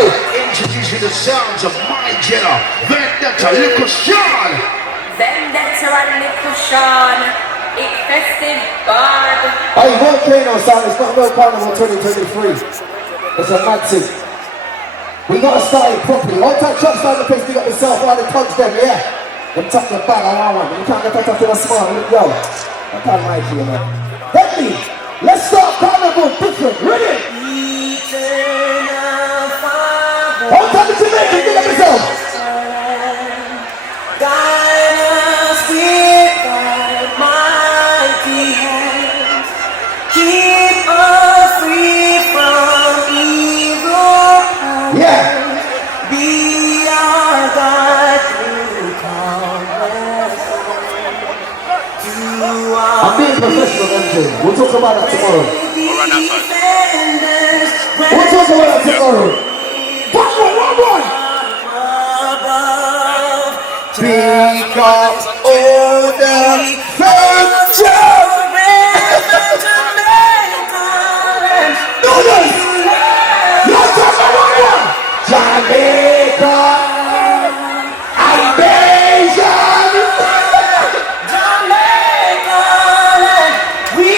introduce you to the sounds of my Jenna, Vendetta, Little Sean. Vendetta and Little Sean, it's festive bad. Hey, Volcano sound, it's not about Carnival 2023. It's a mad thing. We gotta start it properly. All time trap start the place, you got yourself all the thugs them, yeah? Them tap the bag, I want one. You can't get that to the small, yo. I can't lie to you, man. Ready? Let's start Carnival different. Ready? All time to Jamaica, you got yourself. Keep us free from evil. Yeah. Be our God through comfort. I'm being professional, MJ. We'll talk about that tomorrow. We'll talk about that tomorrow. One. Because all the future. Jamaica, invasion. Jamaica, we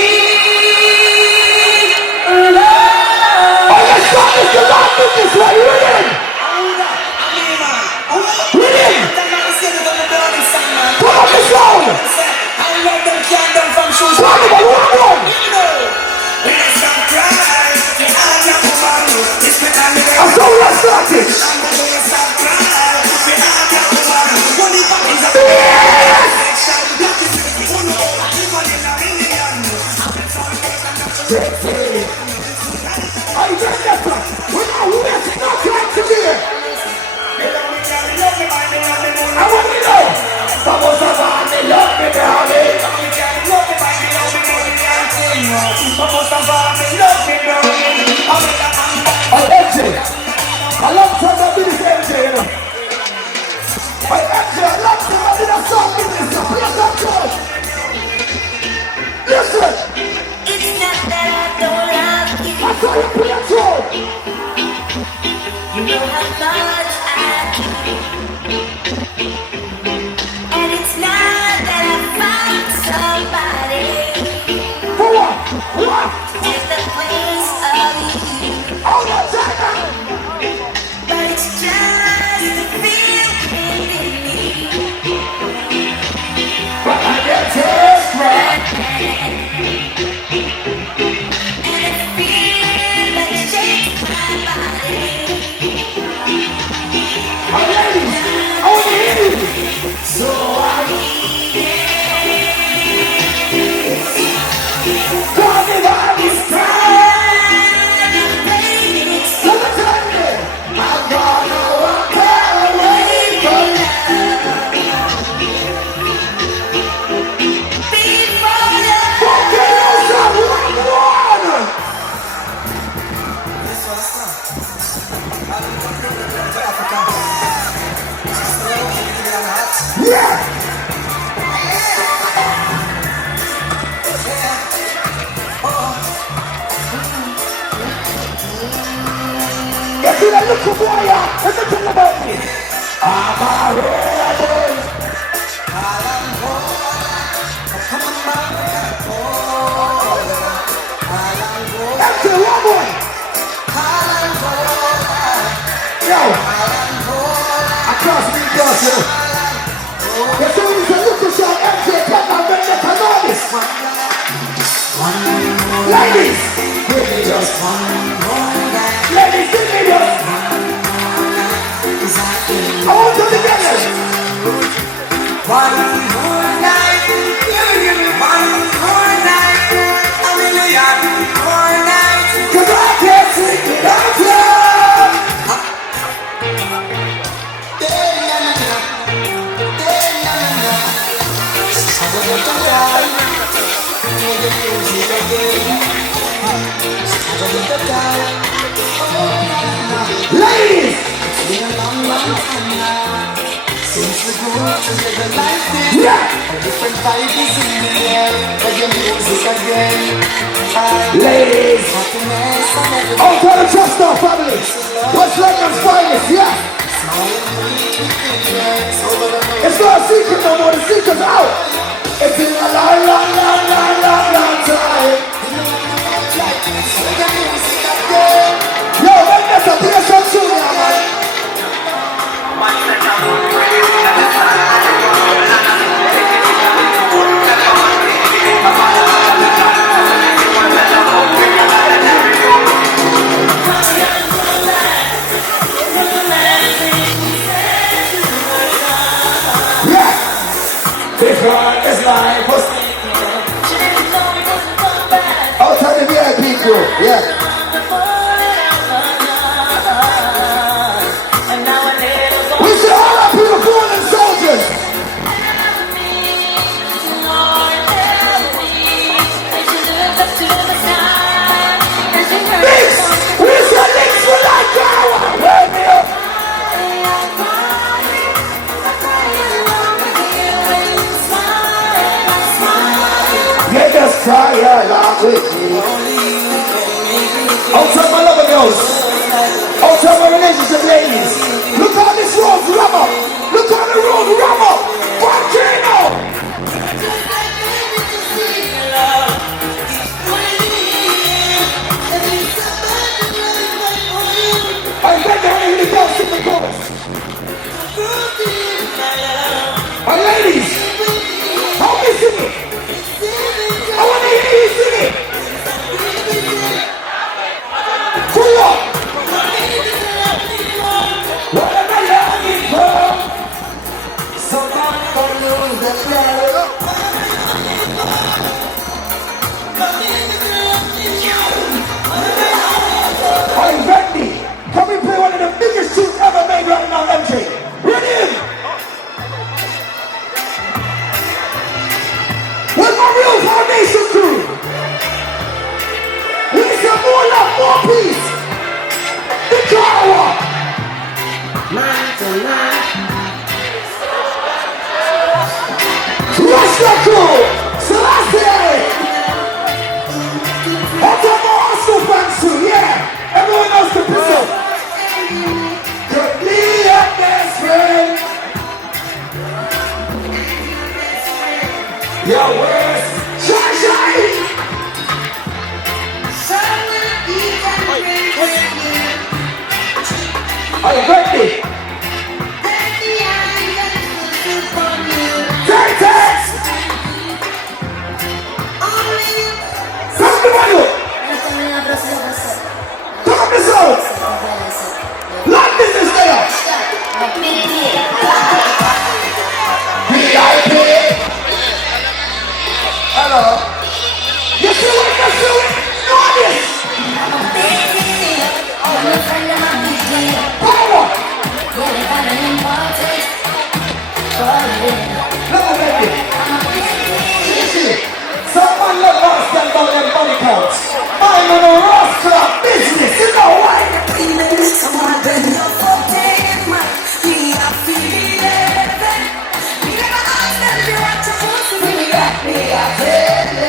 love. Oh, let's start this. You got this way. You ready? Ready? Put up the sound. Carnival, I'm so let's start this. I want to know. Vamos a darle love me, darling. I love somebody this MJ, you know. I love somebody that's so business. Listen. It's not that I don't love you. I saw you play a song. You know how much I do. And it's not that I found somebody. For what? Take the place of you. Oh, that's it. But it's just a feeling in me. But I get taste right. And I feel like it shakes my body. I'm ready. I want to hear you. So I need it. Carnival is time. Let me tell you, I'm gonna walk away from Volcano's a one. Yeah. If you're a little boy, let me tell you about me. I'm a rebel. That's the one boy. Yo. Across me, cross you. There's always a little shot, MJ, come on, make the cannolis. Ladies, give me just one more night. Ladies, give me just I want to together. One more night, you one more night. Hallelujah, one more night. 'Cause I can't sleep without you. Ladies! It's been a long, long time now since we grew together like this. Yeah! A different vibe is in the air, but your music again. Ladies! Happiness and everything. All kind of trust our family! What's London's finest, yeah? It's not a secret no more, the secret's out. It's been a long, long, long, long, long, long time. Yo, man, that's a place of tune, yeah, man. This one is life. Outside the VIP crew, yeah. We should all have people fallen soldiers. Links! We should links for like power. Where me up? Let us cry along with me. Outside my lover girls, outside my relationship ladies, look how this road's rum up. Look how the road rum up. Volcano. I bet they only really bounce in the chorus. My ladies, help me sing it. I want to hear you sing it. Pull up. What am I longing for? Someone gonna lose the battle. Are you ready? Can we play one of the biggest tunes ever made right now, MJ? Ready? With my real foundation crew. We need some more love, more peace. The power. Rasta crew. Selassie. That's what my Oscar fans do, yeah. Everyone else can piss up. Could be a best friend. Your words, shine, shine. Are you ready? Take it. Come to Manu. Come to Soul. Land business there. VIP. Hello. You see it? Audience. Power. Look at me. You see it? Someone let us stand by them body counts. I'm on a roster of business. You know why? Someone been up for damn. Me, I feel it. Me never ask them if you want to put me back. Me, I feel it.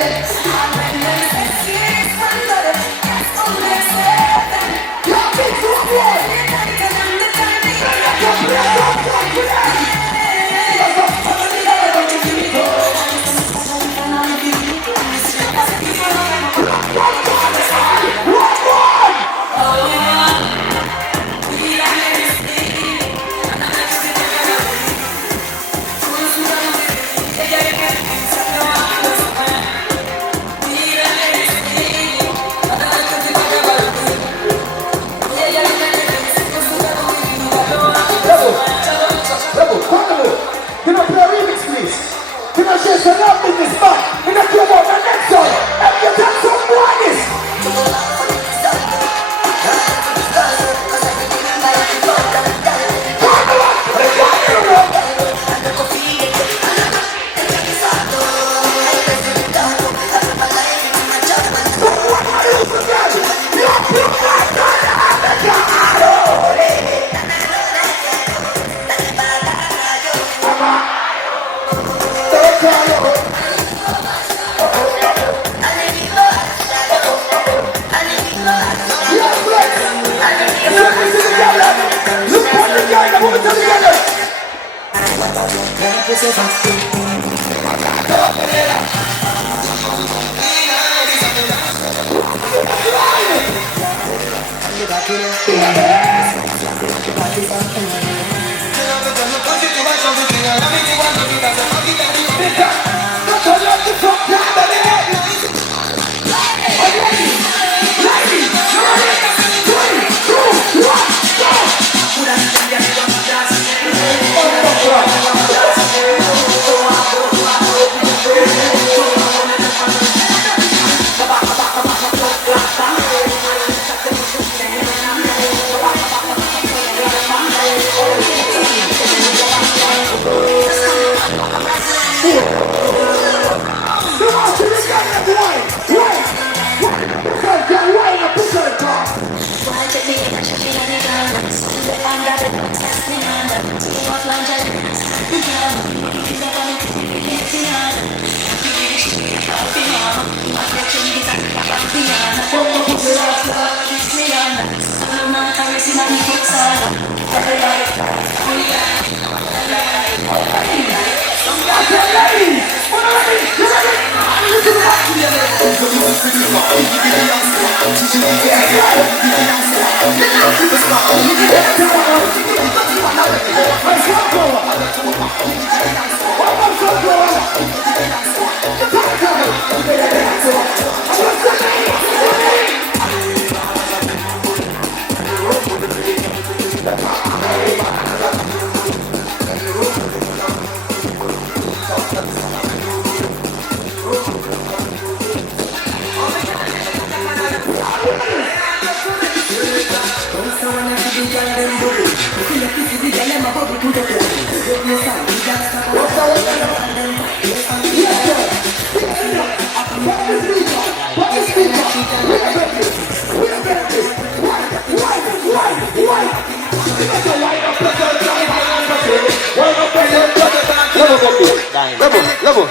Level.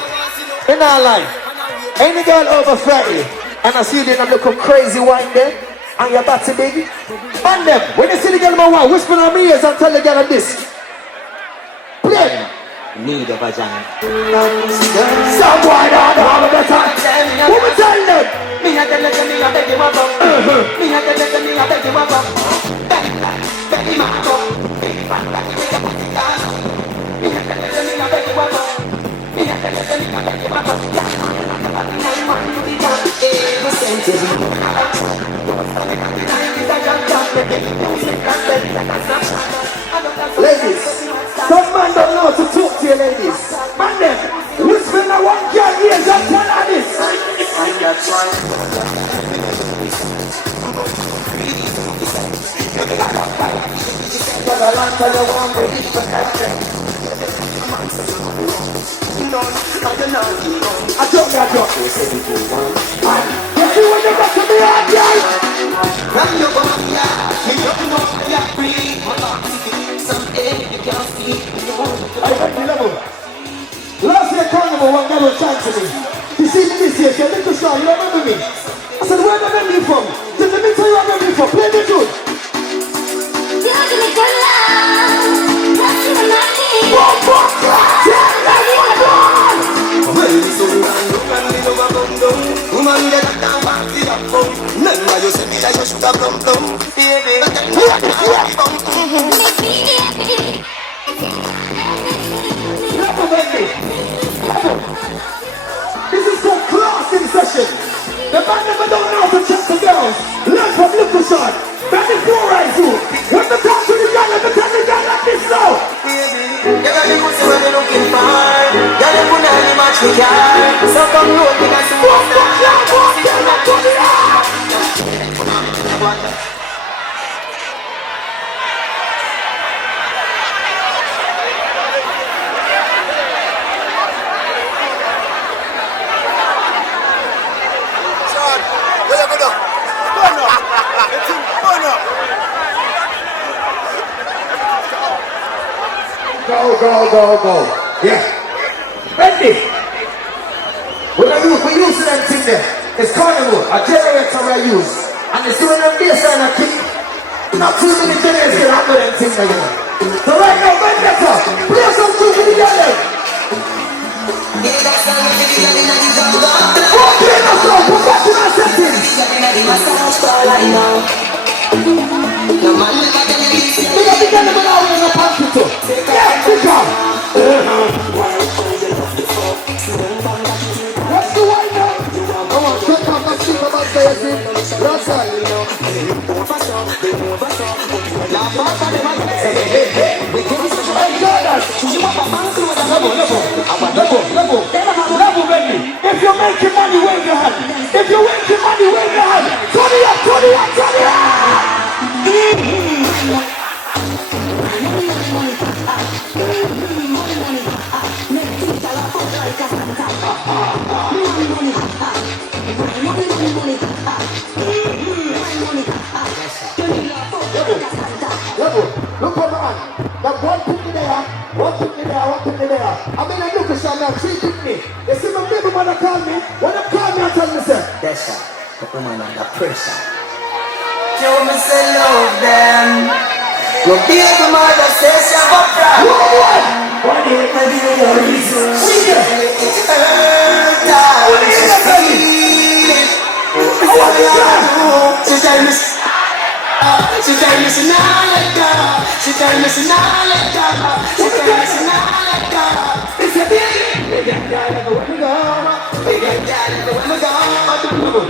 In our line. Any girl over 30 and I see them looking crazy wine there and your body big. Man them, when you see the girl man whisper on my ears and tell the girl this. Play. Need a vagina. Someone on all of the time. Who will tell them? Me had to let me a beg him up. Me had to let me a beg him up. Beg him up. Ladies, some man don't know to talk to you ladies. Man them, whisper in one girl ears and tell her this. I took that drop. You see when you got to be hard, girl? Last year Carnival one girl was chatting to me. She see me this year, she said, "Little star, you remember me?" I said, "Where do I remember you from?" She said, "Let me tell you where I remember you from. Play the tune." Remember you said me that you should have come down, baby. This is called class in session. The man never don't know how to check the girls. Learn from little son. That is your right to. When the talk to the girl, let me tell the girl like this now. You got the pussy when you're looking for. Got the put on the match with you. So come look in and see what's up. Go. Yeah. Ready? We use them thing there. It's Carnival, a generator I use. And it's doing them baseline and kick. Not too many generators can handle them things like that. So right now, Vendetta, play some tune for the girl them. Okay, now so, professional settings. We got the girl them now in the party too. Yeah, we come. What's the wine now? Come on, check out that super man dancing. That's right. Level, baby. If you're making money, wave your hand. If you're making money, wave your hand. Turn it up. Level, look on the man. now, treating me. You see my baby mother call me. When they call me, I tell me, sir. That's that. The woman under pressure. Show me say love them. Your baby mother says she's a problem. What do you give me your reason? It's her time. What do you feel it? She tell me she not let go. She tell me she not let go. She tell me she not let go. It's a baby. We got God everywhere we go. We got God everywhere we go.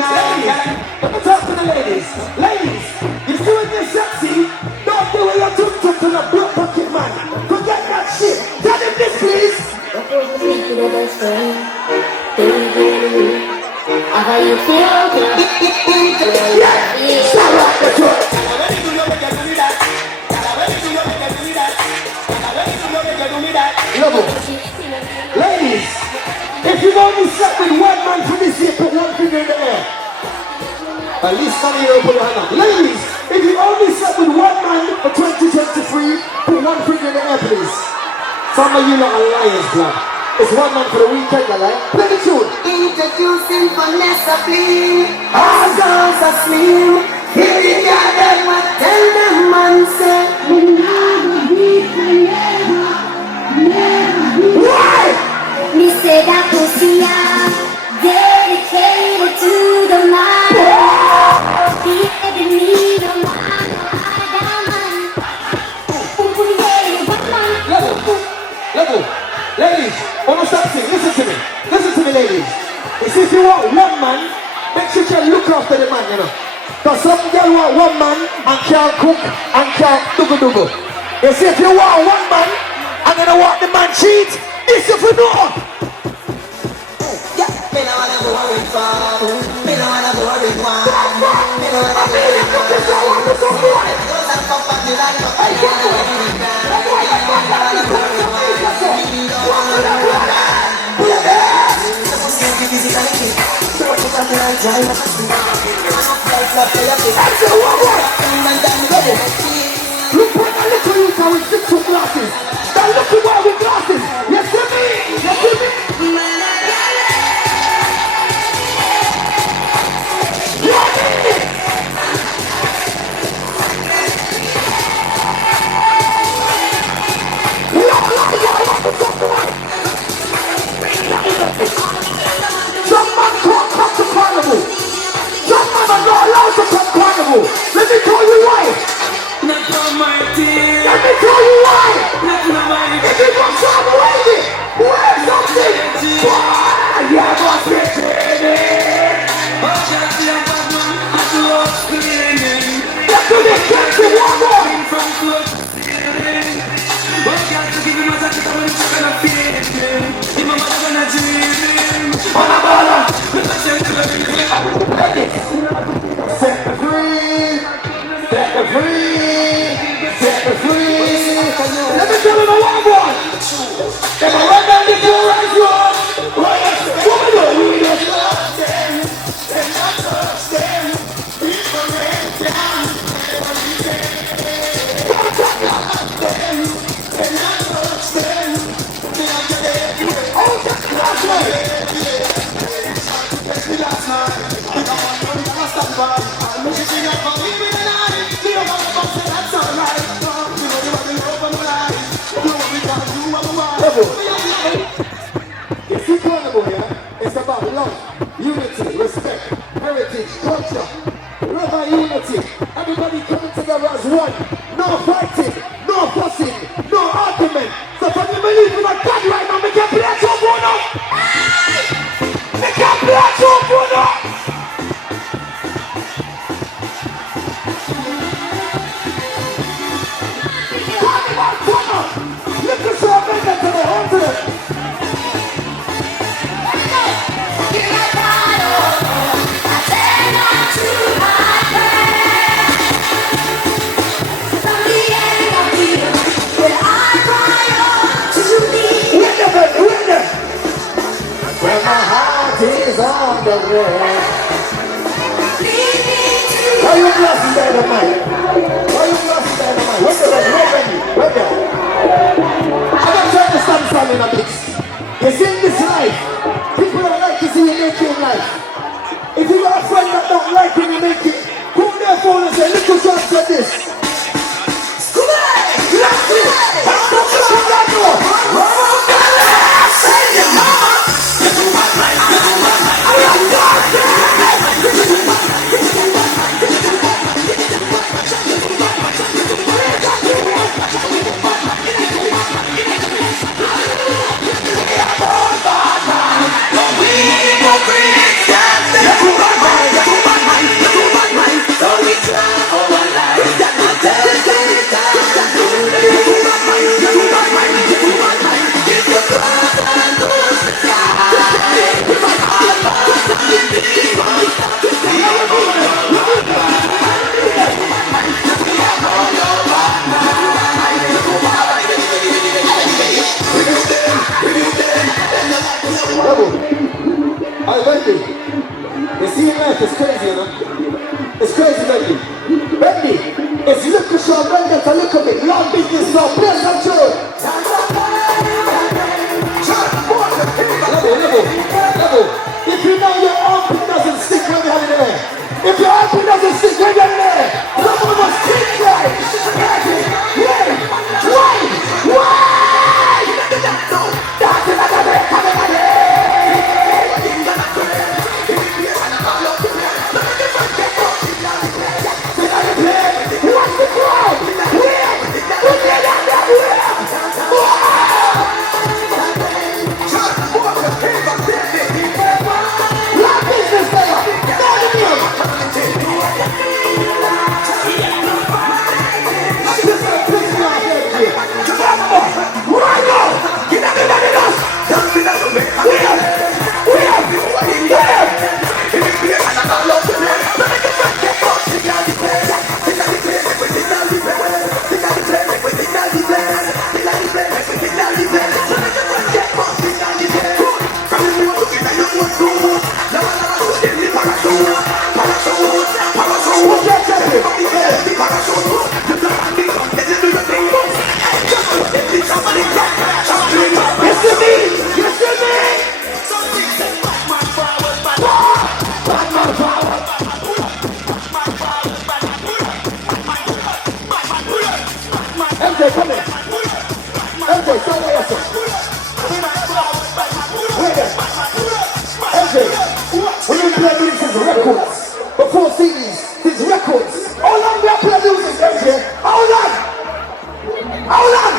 Let me talk to the ladies. Ladies, you see when you're sexy, don't do it your tuk-tuk to the blood pocket man. Forget that shit. Tell him this, please. How you feel? Yeah, stop right the truck. Ladies, if you've only slept with one man for this year, put one finger in the air. At least some of you put your hand up. Ladies, if you only slept with one man for 2023, put one finger in the air, please. Some of you lot are liars, blood. It's one man for the weekend, alright? Play the tune. Introducing Vanessa Blee. All girls are slim. Here the girl them what tell them man say. Why? Me say that pussy dedicated to the man. Baby, me the man. Level. Ladies, wanna stop singing? Listen to me. Listen to me, ladies. You see, if you want one man, make sure you can look after the man, you know. Because some girl want one man and can't cook and can't do. You see, if you want one man and gonna want the man cheat, this if you know. Yeah, me no wanna go with one. Me no wanna go with one. Me no wanna go with one. Because I'm popular and Look what I look at you now with 6 foot glasses. Now look at why with glasses. You see me? You see me? Some man can't come to Carnival. Some man are not allowed to come to Carnival. Let me tell you why. not from my team. Let me tell you why. Not from my If you want some lady, wear something. Why? You must be training. Let's do this. Let's do one more. Set me free. Set me free. Set me free. Let me tell you the one more. If I run down the floor right here, what we do? We just love them. And I touch them. People ran down. And I touch them. Oh, that's last one. Last night, I want to stand by. I'm looking up for me in the night. You know what I'm saying? That's alright. You know you want to open the light. You want me to do what I want. You see Carnival, yeah? It's about love, unity, respect, heritage, culture, love and unity. Everybody coming together as one. No fighting, no fussing, no argument. So if you believe in a God right now, we can play a trombone. We can play a trombone. Carnival, come on. Lift the show, make it to the home to them. Well, my heart is on the way. Why you blasting dynamite? Why you blasting dynamite? Where's the ready? Where's the? I'm not trying to stand in a mix. You see in this life, people don't like to see you make it in life. If you got a friend that don't like when you make it, go on their phone and say, little shots like this. It's crazy, you know? It's crazy, Bendy. Bendy, it's liquor show, Bendy, it's a little bit long business, so play some tune. Level. If you know your armpit doesn't stick when you're in there, if your armpit doesn't stick when you're in there, some of us stick right. Before CDs, these records. Hold on, we are playing music, MJ. Hold on! Hold on!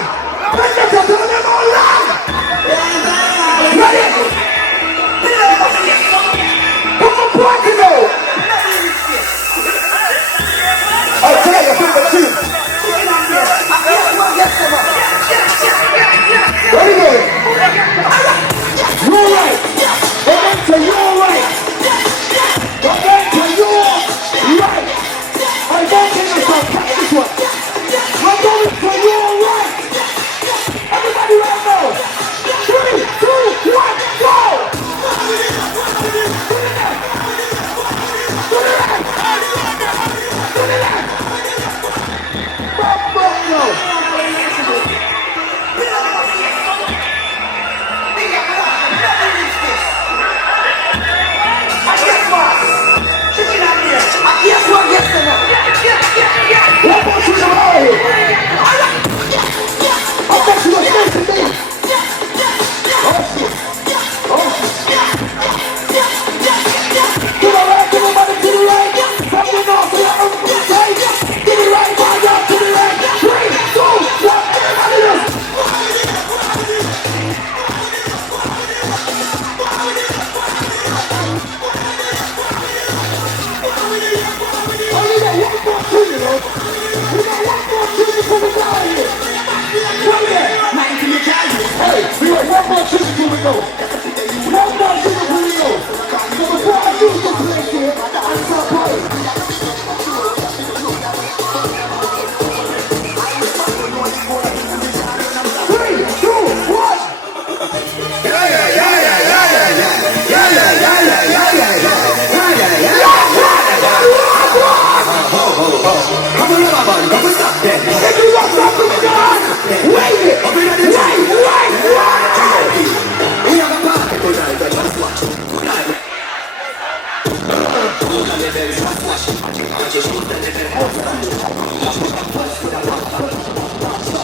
Ready? Come on, party now! I'll tell you, bring the tune. Ready, baby? You're right. Remember, you're right. I don't think I can catch this one. We're going for your right. Everybody right now. 3, 2, 1, go!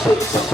Hey.